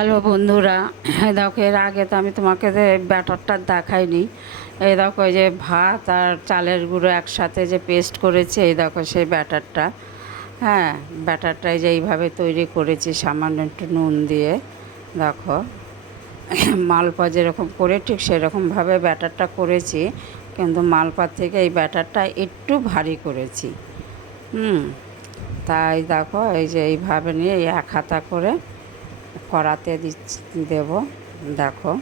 Hello বন্ধুরা, এই দেখো এর আগে তো আমি তোমাকে যে ব্যাটারটা দেখাইনি। এই দেখো এই যে ভাত আর চালের গুঁড়ো একসাথে যে পেস্ট করেছি, এই দেখো সেই ব্যাটারটা। হ্যাঁ, ব্যাটারটা এই যে এইভাবে তৈরি করেছি সামান্য একটু নুন দিয়ে। দেখো মালপোয়া যেরকম করে ঠিক সেরকমভাবে ব্যাটারটা করেছি, কিন্তু মালপোয়ার থেকে এই ব্যাটারটা একটু ভারী করেছি। তাই দেখো এই যে এইভাবে নিয়ে এই এক হাতা করে কড়াতে দেব। দেখো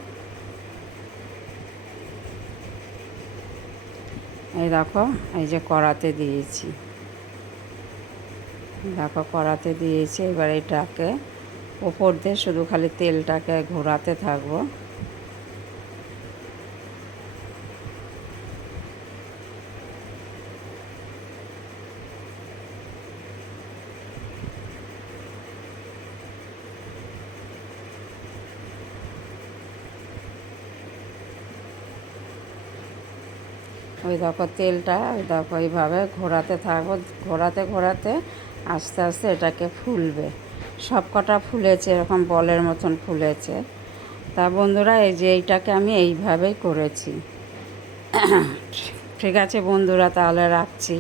এই দেখো এই যে কড়াতে দিয়েছি, দেখো কড়াতে দিয়েছি। এবার এটাকে ওপর দিয়ে শুধু খালি তেলটাকে ঘোরাতে থাকবো। ওই দেখো তেলটা, ওই দেখো এইভাবে ঘোরাতে থাকবো। ঘোরাতে ঘোরাতে আস্তে আস্তে এটাকে ফুলবে। সব কটা ফুলেছে, এরকম বলের মতন ফুলেছে। তা বন্ধুরা, এই যে এইটাকে আমি এইভাবেই করেছি। ঠিক আছে বন্ধুরা, তাহলে রাখছি।